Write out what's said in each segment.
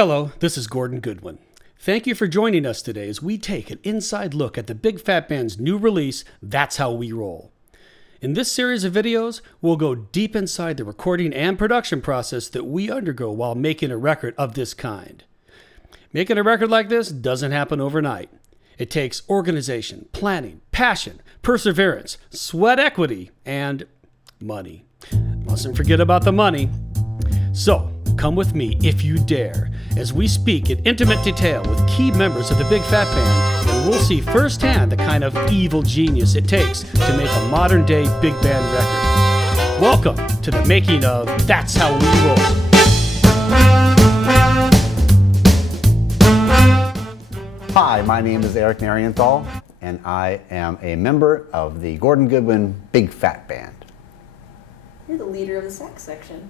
Hello, this is Gordon Goodwin. Thank you for joining us today as we take an inside look at the Big Phat Band's new release, That's How We Roll. In this series of videos, we'll go deep inside the recording and production process that we undergo while making a record of this kind. Making a record like this doesn't happen overnight. It takes organization, planning, passion, perseverance, sweat equity, and money. Mustn't forget about the money. So, come with me, if you dare, as we speak in intimate detail with key members of the Big Phat Band, and we'll see firsthand the kind of evil genius it takes to make a modern-day big band record. Welcome to the making of That's How We Roll. Hi, my name is Eric Marienthal, and I am a member of the Gordon Goodwin Big Phat Band. You're the leader of the sax section.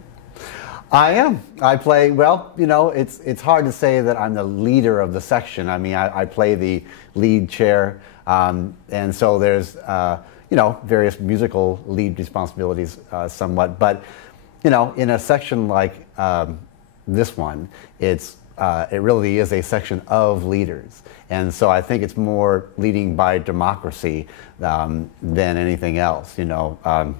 I am. I play, well, you know, it's hard to say that I'm the leader of the section. I mean, I play the lead chair, and so there's, you know, various musical lead responsibilities somewhat. But, you know, in a section like this one, it really is a section of leaders. And so I think it's more leading by democracy than anything else, you know.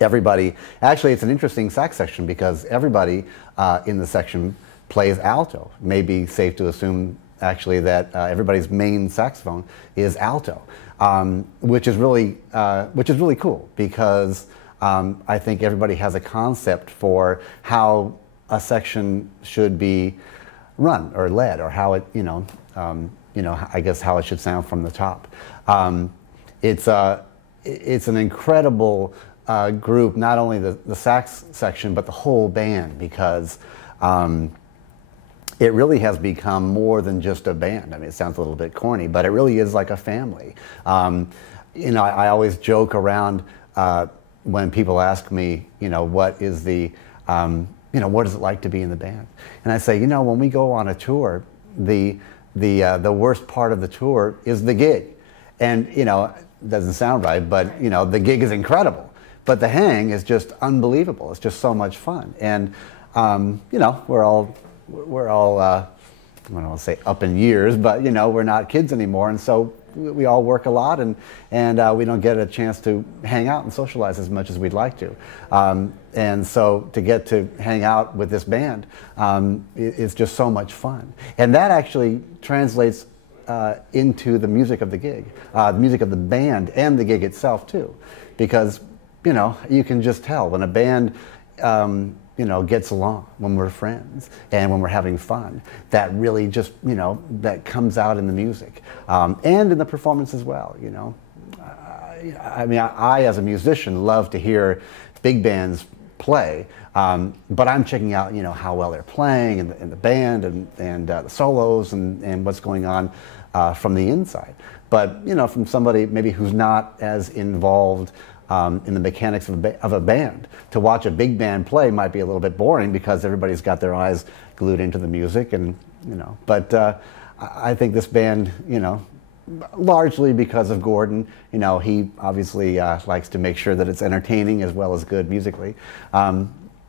Everybody, actually it's an interesting sax section because everybody in the section plays alto. It may be safe to assume actually that everybody's main saxophone is alto, which is really cool because I think everybody has a concept for how a section should be run or led, or how it, you know, I guess how it should sound from the top. It's an incredible group, not only the sax section, but the whole band, because it really has become more than just a band. I mean, it sounds a little bit corny, but it really is like a family. You know, I always joke around when people ask me, you know, what is the, you know, what is it like to be in the band? And I say, you know, when we go on a tour, the worst part of the tour is the gig. And, you know, it doesn't sound right, but, you know, the gig is incredible. But the hang is just unbelievable. It's just so much fun. And, you know, we're all I don't want to say up in years, but, you know, we're not kids anymore. And so we all work a lot, and we don't get a chance to hang out and socialize as much as we'd like to. And so to get to hang out with this band is just so much fun. And that actually translates into the music of the gig, the music of the band and the gig itself too. Because, you know, you can just tell when a band, you know, gets along, when we're friends and when we're having fun, that really just, you know, that comes out in the music and in the performance as well, you know. I mean, I as a musician love to hear big bands play, but I'm checking out, you know, how well they're playing in the band and the solos and what's going on from the inside. But, you know, from somebody maybe who's not as involved in the mechanics of a band, to watch a big band play might be a little bit boring because everybody's got their eyes glued into the music, and, you know. But I think this band, you know, largely because of Gordon, you know, he obviously likes to make sure that it's entertaining as well as good musically.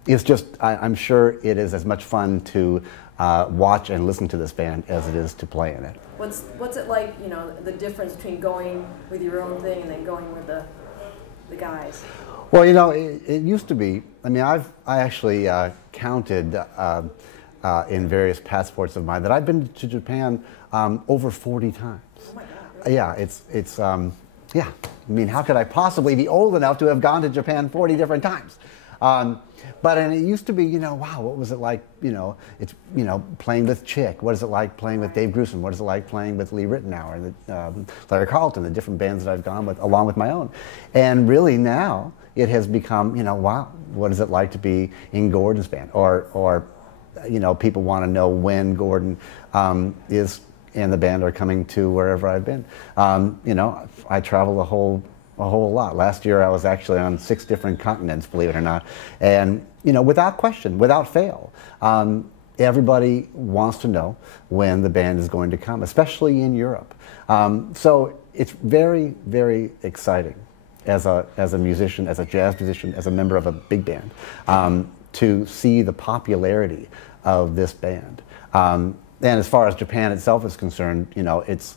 It's just, I'm sure it is as much fun to watch and listen to this band as it is to play in it. What's it like, you know, the difference between going with your own thing and then going with the guys? Well, you know, it used to be, I mean, I actually counted in various passports of mine that I've been to Japan over 40 times. Oh my God, really? Yeah, it's yeah. I mean, how could I possibly be old enough to have gone to Japan 40 different times? And it used to be, you know, wow, what was it like, you know, it's, you know, playing with Chick? What is it like playing with Dave Grusin? What is it like playing with Lee Rittenauer and Larry Carlton, the different bands that I've gone with, along with my own? And really now it has become, you know, wow, what is it like to be in Gordon's band? Or you know, people want to know when Gordon is and the band are coming to wherever I've been. You know, I travel a whole lot. Last year I was actually on 6 different continents, believe it or not. And, you know, without question, without fail, everybody wants to know when the band is going to come, especially in Europe. So it's very, very exciting as a musician, as a jazz musician, as a member of a big band, to see the popularity of this band. And as far as Japan itself is concerned, you know, it's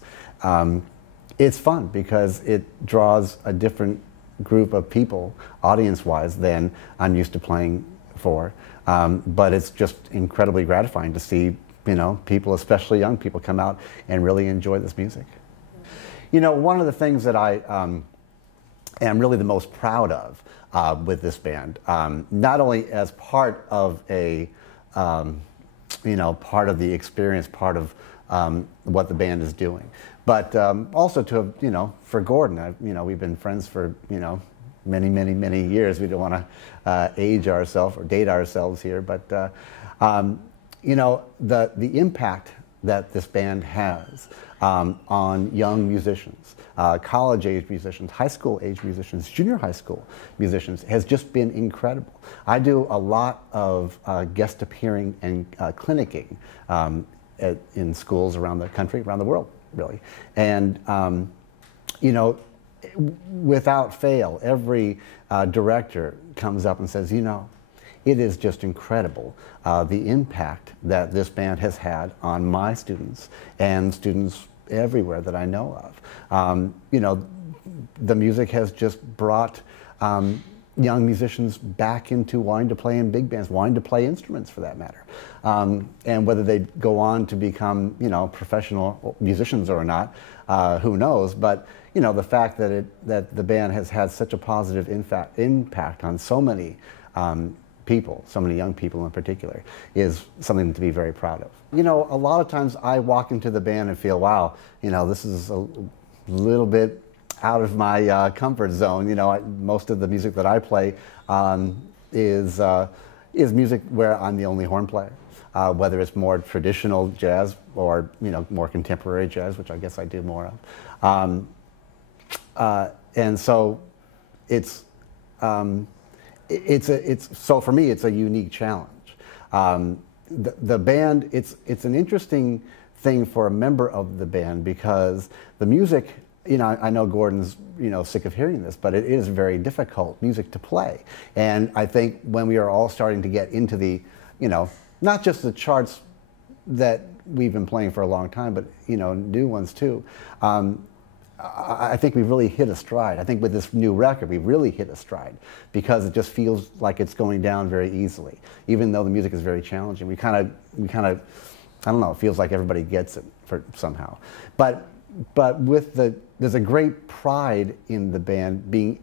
fun because it draws a different group of people, audience-wise, than I'm used to playing for. But it's just incredibly gratifying to see, you know, people, especially young people, come out and really enjoy this music. You know, one of the things that I am really the most proud of with this band, not only as part of a, you know, part of the experience, part of what the band is doing, but also to, you know, for Gordon, you know, we've been friends for, you know, many, many, many years. We don't want to age ourselves or date ourselves here, but you know, the impact that this band has on young musicians, college-age musicians, high school-age musicians, junior high school musicians, has just been incredible. I do a lot of guest appearing and clinicking in schools around the country, around the world, really. And, you know, without fail, every director comes up and says, you know, it is just incredible the impact that this band has had on my students and students everywhere that I know of. You know, the music has just brought young musicians back into wanting to play in big bands, wanting to play instruments for that matter. And whether they go on to become, you know, professional musicians or not, who knows? But you know, the fact that that the band has had such a positive impact on so many people, so many young people in particular, is something to be very proud of. You know, a lot of times I walk into the band and feel, wow, you know, this is a little bit out of my comfort zone. You know, most of the music that I play is music where I'm the only horn player. Whether it's more traditional jazz or, you know, more contemporary jazz, which I guess I do more of. And so so for me, it's a unique challenge. The band, it's an interesting thing for a member of the band because the music, you know, I know Gordon's, you know, sick of hearing this, but it is very difficult music to play. And I think when we are all starting to get into the, you know, not just the charts that we've been playing for a long time, but, you know, new ones too, I think we've really hit a stride. I think with this new record, we've really hit a stride because it just feels like it's going down very easily, even though the music is very challenging. We kind of, I don't know, it feels like everybody gets it somehow. But there's a great pride in the band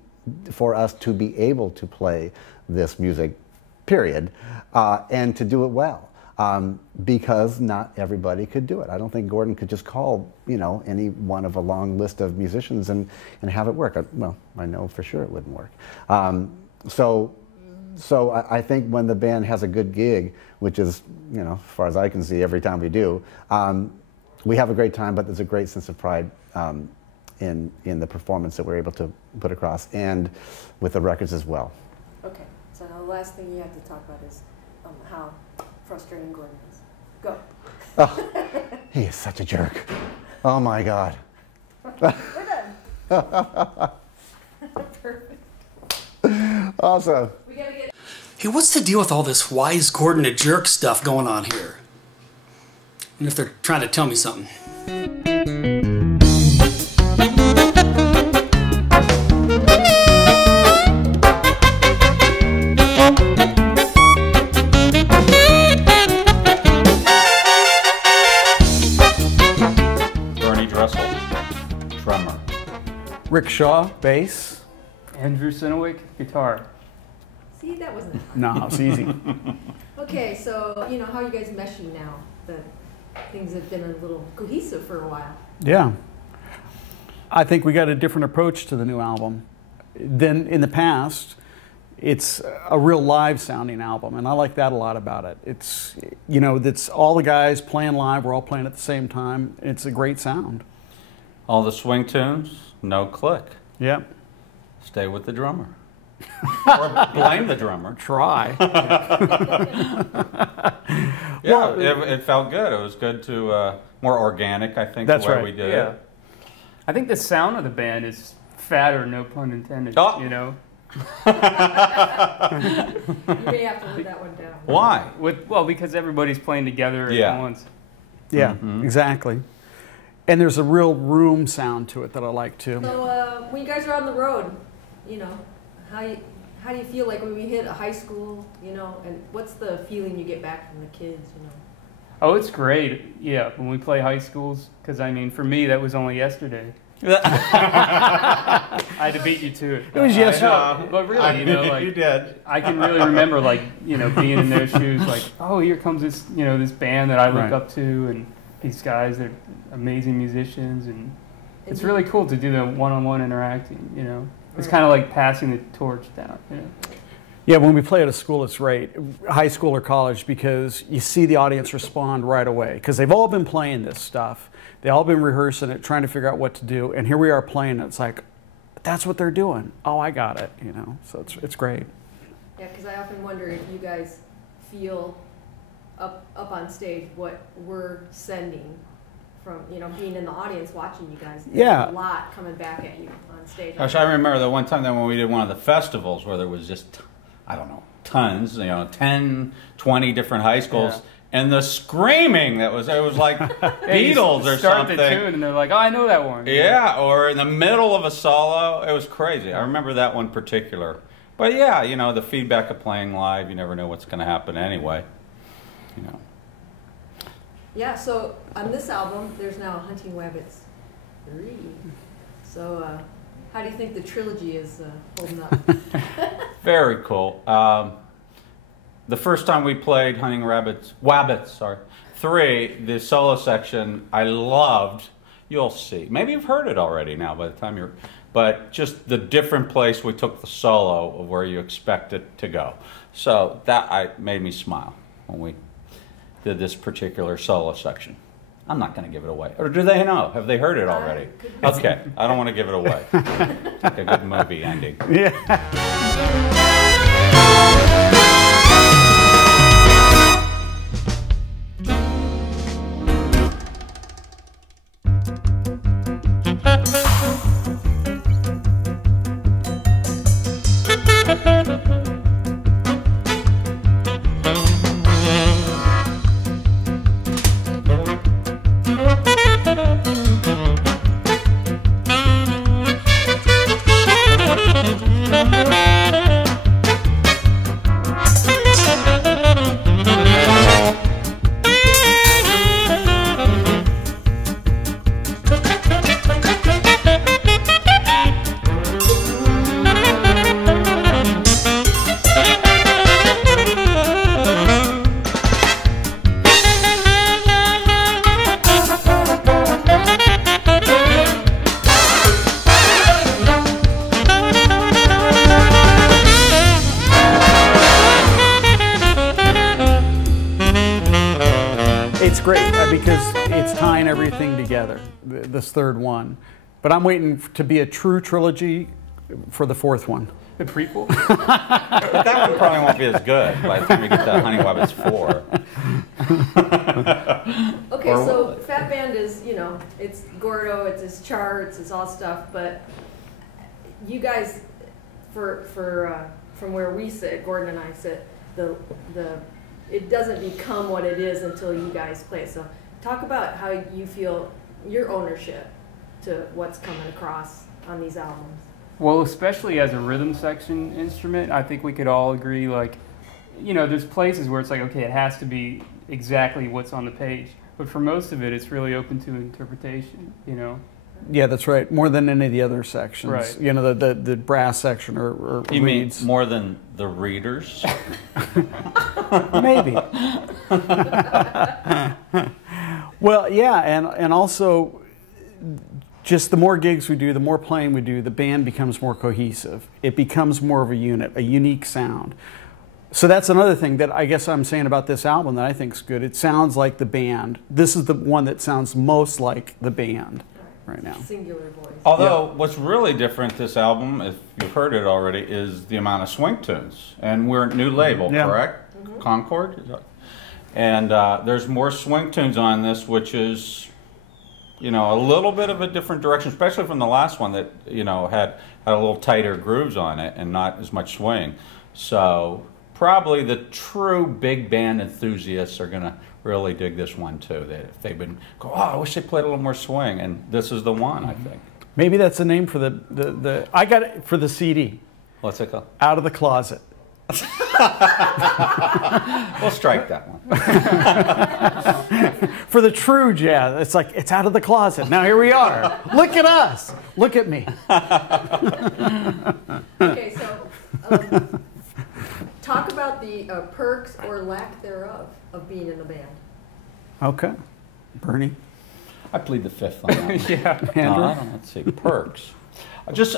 for us to be able to play this music, period, and to do it well. Because not everybody could do it. I don't think Gordon could just call, you know, any one of a long list of musicians and have it work. Well, I know for sure it wouldn't work. So I think when the band has a good gig, which is, you know, as far as I can see, every time we do, we have a great time, but there's a great sense of pride in the performance that we're able to put across, and with the records as well. Okay, so now the last thing you have to talk about is how frustrating Gordon is. Go. Oh, he is such a jerk. Oh my God. We're done. Perfect. Awesome. We gotta get. Hey, what's the deal with all this why is Gordon a jerk stuff going on here? And if they're trying to tell me something. Bernie Dresel, drummer. Rick Shaw, bass. Andrew Synowiec, guitar. See, that wasn't fun. No, it's easy. Okay, so you know how are you guys meshing now that things have been a little cohesive for a while? Yeah. I think we got a different approach to the new album than in the past. It's a real live sounding album, and I like that a lot about it. It's, you know, that's all the guys playing live, we're all playing at the same time. It's a great sound. All the swing tunes, no click. Yeah. Stay with the drummer. Or blame the drummer. Try. Yeah, it felt good. It was good to, more organic, I think, That's the way right. we did Yeah. it. I think the sound of the band is fatter, no pun intended. Oh. You know, You may have to let that one down. Why? Well, because everybody's playing together Yeah. at once. Yeah, exactly. And there's a real room sound to it that I like too. So when you guys are on the road, you know, how do you feel like when we hit a high school, you know, and what's the feeling you get back from the kids, you know? Oh, it's great. Yeah, when we play high schools, because I mean, for me, that was only yesterday. I had to beat you to it. It was yesterday. But really, you know, like you did. I can really remember, like, you know, being in their shoes, like, oh, here comes this, you know, this band that I look Right. up to, and these guys, they're amazing musicians, and it's really cool to do the one-on-one interacting. You know, it's kind of like passing the torch down. You know? Yeah, when we play at a school, it's great, high school or college, because you see the audience respond right away, because they've all been playing this stuff. They've all been rehearsing it, trying to figure out what to do, and here we are playing it. It's like, that's what they're doing. Oh, I got it, you know, so it's great. Yeah, because I often wonder if you guys feel up on stage what we're sending from, you know, being in the audience watching you guys. There's Yeah. a lot coming back at you on stage. Gosh, I remember the one time that when we did one of the festivals where there was just, I don't know, tons, you know, 10, 20 different high schools. Yeah. And the screaming it was like Beatles or start something. the tune, and they're like, oh, I know that one. Yeah, or in the middle of a solo. It was crazy. I remember that one particular. But yeah, you know, the feedback of playing live, you never know what's going to happen anyway. You know. Yeah, so on this album, there's now Hunting Wabbits 3. So how do you think the trilogy is holding up? Very cool. The first time we played Hunting Wabbits 3, the solo section, I loved. You'll see. Maybe you've heard it already now by the time you're... But just the different place we took the solo of where you expect it to go. So that made me smile when we did this particular solo section. I'm not going to give it away. Or do they know? Have they heard it already? Okay, I don't want to give it away. It's like a good movie ending. Yeah. It's great because it's tying everything together, this third one. But I'm waiting to be a true trilogy for the fourth one. The prequel? But that one probably won't be as good by the time we get to Hunting Wabbits 4. Okay, Or so will it? Phat Band is, you know, it's Gordo, it's his charts, it's all stuff, but you guys, from where we sit, Gordon and I sit, it doesn't become what it is until you guys play. So talk about how you feel, your ownership to what's coming across on these albums. Well, especially as a rhythm section instrument, I think we could all agree, like, you know, there's places where it's like, okay, it has to be exactly what's on the page. But for most of it, it's really open to interpretation, you know? Yeah, that's right. More than any of the other sections. Right. You know, the brass section or You leads. mean more than the readers? Maybe. Well, yeah, and also just the more gigs we do, the more playing we do, the band becomes more cohesive. It becomes more of a unit, a unique sound. So that's another thing that I guess I'm saying about this album that I think is good. It sounds like the band. This is the one that sounds most like the band right now. Singular voice. Although, what's really different this album, if you've heard it already, is the amount of swing tunes. And we're a new label, Yeah. correct? Concord? And there's more swing tunes on this, which is you know, a little bit of a different direction, especially from the last one that, you know, had a little tighter grooves on it and not as much swing. So probably the true big band enthusiasts are going to really dig this one too. That if they've been, oh, I wish they played a little more swing, and this is the one, I think. Maybe that's the name for the I got it for the CD. What's it called? Out of the Closet. We'll strike that one. For the true jazz, it's like, it's out of the closet. Now here we are. Look at us. Look at me. Okay, so talk about the perks or lack thereof of being in a band. Okay. Bernie? I plead the fifth on that one. Yeah. Andrew? Let's see, perks. I just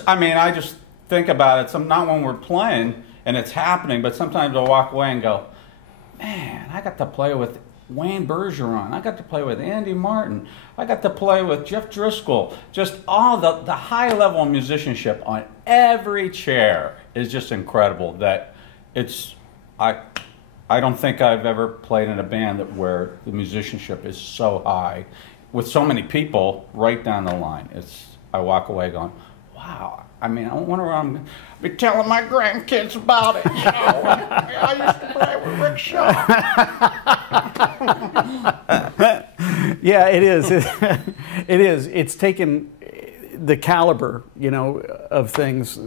think about it. Not when we're playing and it's happening, but sometimes I'll walk away and go, man, I got to play with Wayne Bergeron. I got to play with Andy Martin. I got to play with Jeff Driscoll. Just all the high level musicianship on every chair is just incredible. That it's, I don't think I've ever played in a band where the musicianship is so high with so many people right down the line. I walk away going, wow. I mean, I wonder what I'm going to be telling my grandkids about it. You know, I used to play with Rick Shaw. Yeah, it is. It is. It's taken the caliber, you know, of things.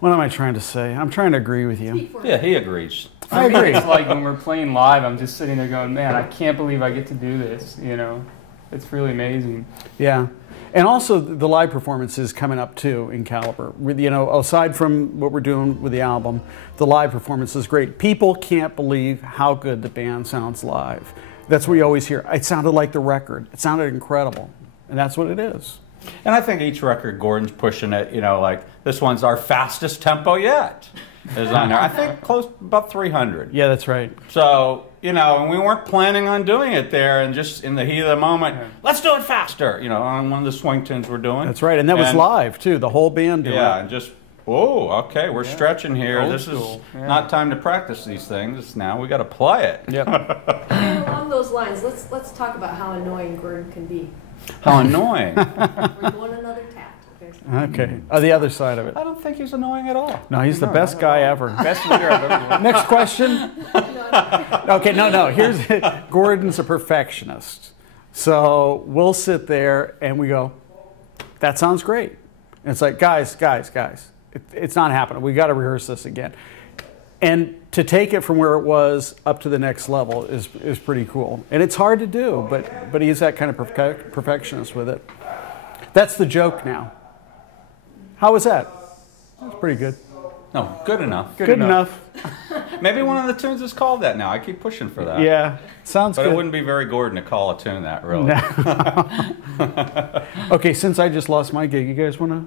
What am I trying to say? I'm trying to agree with you. Yeah, he agrees. I agree. It's like when we're playing live, I'm just sitting there going, man, I can't believe I get to do this, you know. It's really amazing. Yeah. And also the live performance is coming up too in caliber. You know, aside from what we're doing with the album, the live performance is great. People can't believe how good the band sounds live. That's what you always hear. It sounded like the record. It sounded incredible. And that's what it is. And I think each record, Gordon's pushing it, you know, like this one's our fastest tempo yet. Is on there. I think close about 300. Yeah, that's right. So, you know, and we weren't planning on doing it there, and just in the heat of the moment, let's do it faster, you know, on one of the swing tunes we're doing. That's right, and that was live too, the whole band doing it. Yeah, and just, whoa, okay, we're stretching here. Old this school. is not time to practice these things. Now we got to play it. Yep. And along those lines, let's talk about how annoying Gordon can be. How annoying. We're going another tact. Okay. The other side of it. I don't think he's annoying at all. No, he's the best guy ever. Best leader I've ever worked with. Next question. Okay, no. Here's Gordon's a perfectionist. So we'll sit there and we go, that sounds great. And it's like, guys, it's not happening. We got to rehearse this again. And to take it from where it was up to the next level is pretty cool. And it's hard to do, but he's that kind of perfectionist with it. That's the joke now. How was that? That was pretty good. No, good enough. Good enough. Maybe one of the tunes is called that now. I keep pushing for that. Yeah, sounds but good. It wouldn't be very Gordon to call a tune that, really. No. Okay, since I just lost my gig, you guys want to?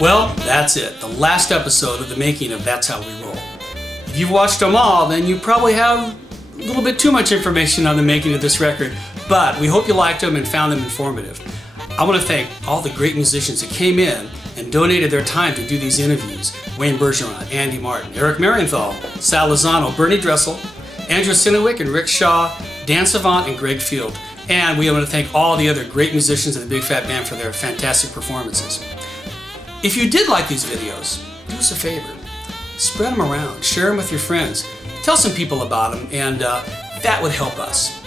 Well, that's it. The last episode of the making of That's How We Roll. If you've watched them all, then you probably have a little bit too much information on the making of this record, but we hope you liked them and found them informative. I want to thank all the great musicians that came in and donated their time to do these interviews. Wayne Bergeron, Andy Martin, Eric Marienthal, Sal Lozano, Bernie Dresel, Andrew Synowiec and Rick Shaw, Dan Savant and Greg Field. And we want to thank all the other great musicians of the Big Phat Band for their fantastic performances. If you did like these videos, do us a favor. Spread them around, share them with your friends, tell some people about them, and that would help us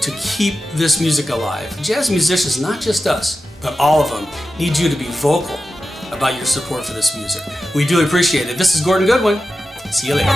to keep this music alive. Jazz musicians, not just us, but all of them, need you to be vocal about your support for this music. We do appreciate it. This is Gordon Goodwin. See you later.